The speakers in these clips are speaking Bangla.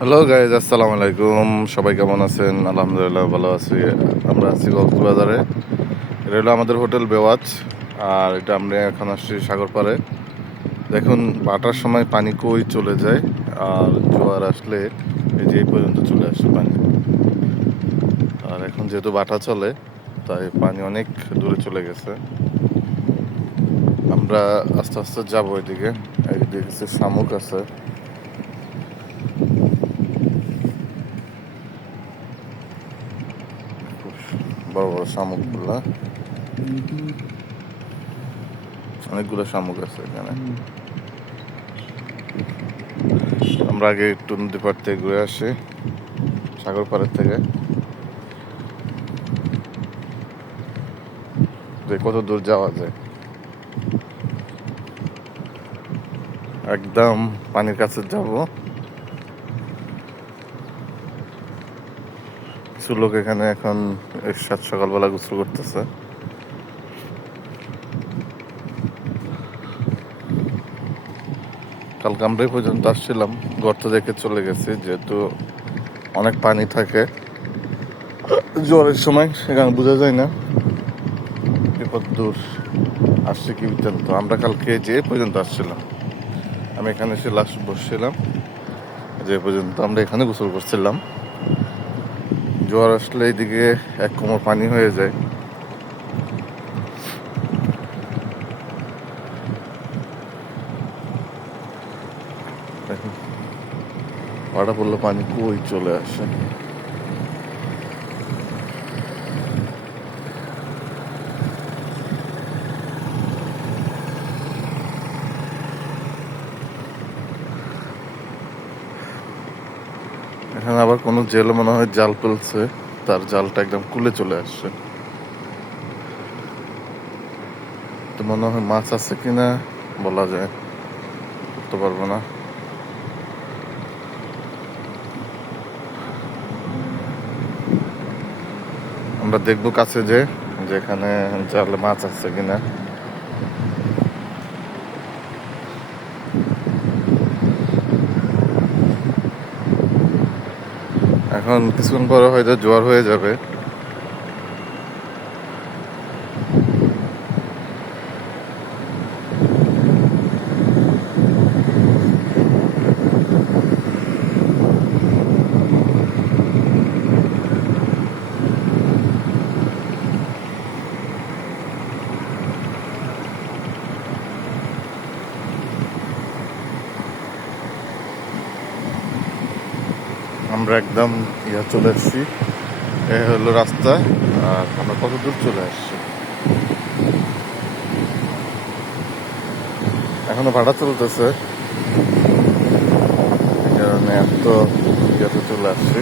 হ্যালো গাইজ, আসসালামু আলাইকুম। সবাই কেমন আছেন? আলহামদুলিল্লাহ ভালো আছি। আমরা আছি কক্সবাজারে। এটা হলো আমাদের হোটেল বেওয়াচ। আর এটা আমরা এখন আসছি সাগর পাড়ে। দেখুন ভাটার সময় পানি কই চলে যায়, আর জোয়ার আসলে এই যে এই পর্যন্ত চলে আসে পানি। আর এখন যেহেতু ভাটা চলে, তাই পানি অনেক দূরে চলে গেছে। আমরা আস্তে আস্তে যাবো এদিকে। এইদিকে শামুক আছে। খুব বড় বড় শামুকগুলা, অনেকগুলো শামুক আছে এখানে। আমরা আগে একটু নদী পাড় থেকে ঘুরে আসি, সাগর পাড়ের থেকে। কত দূর যাওয়া যায়, একদম পানির কাছে যাব। কিছু লোক এখানে এখন সাত সকালবেলা গোসল করতেছে। কালকে আমরা এই পর্যন্ত আসছিলাম, গর্ত দেখে চলে গেছি, যেহেতু অনেক পানি থাকে জোয়ারের সময়, সেখানে বোঝা যায় না কত দূর আসছে কি বৃত্তান্ত। আমরা কালকে যে পর্যন্ত আসছিলাম, আমি এখানে এসে লাস্ট বসছিলাম, যে পর্যন্ত আমরা এখানে গোসল করছিলাম। জোয়ার আসলে এইদিকে এক কোমর পানি হয়ে যায়। ভাড়া পড়লে পানি কই চলে আসে। এখানে আবার কোনো জেলে মনে হয় জাল ফেলছে, তার জালটা একদম কুলে চলে আসছে। তো মনে হয় মাছ আছে কিনা বলা যায়, করতে পারবো না। আমরা দেখবো কাছে যে যেখানে জালে মাছ আছে কিনা। এখন কিছুক্ষণ পরে হয়তো জোয়ার হয়ে যাবে। আমরা একদম চলে এসেছি, এ হলো রাস্তা। আর আমরা কত দূর চলে আসছি, এখনো ভাড়া চলতেছে, এই কারণে এত চলে আসছি।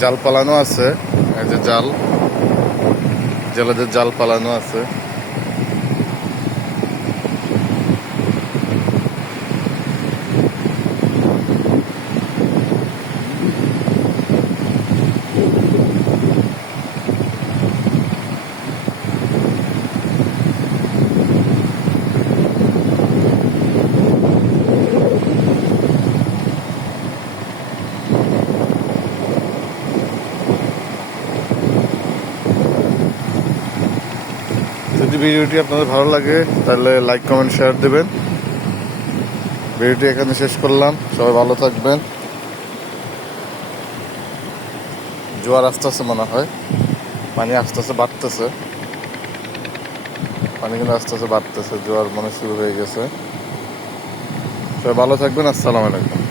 জাল পালানো আছে, এই যে জাল, জেলেদের জাল পালানো আছে। যদি ভিডিওটি আপনাদের ভালো লাগে তাহলে লাইক কমেন্ট শেয়ার দেবেন। ভিডিওটি এখানে শেষ করলাম, সবাই ভালো থাকবেন। জোয়ার আস্তে আস্তে মনে হয় পানি আস্তে আস্তে বাড়তেছে, পানি কিন্তু আস্তে আস্তে বাড়তেছে, জোয়ার মনে শুরু হয়ে গেছে। সবাই ভালো থাকবেন, আসসালামু আলাইকুম।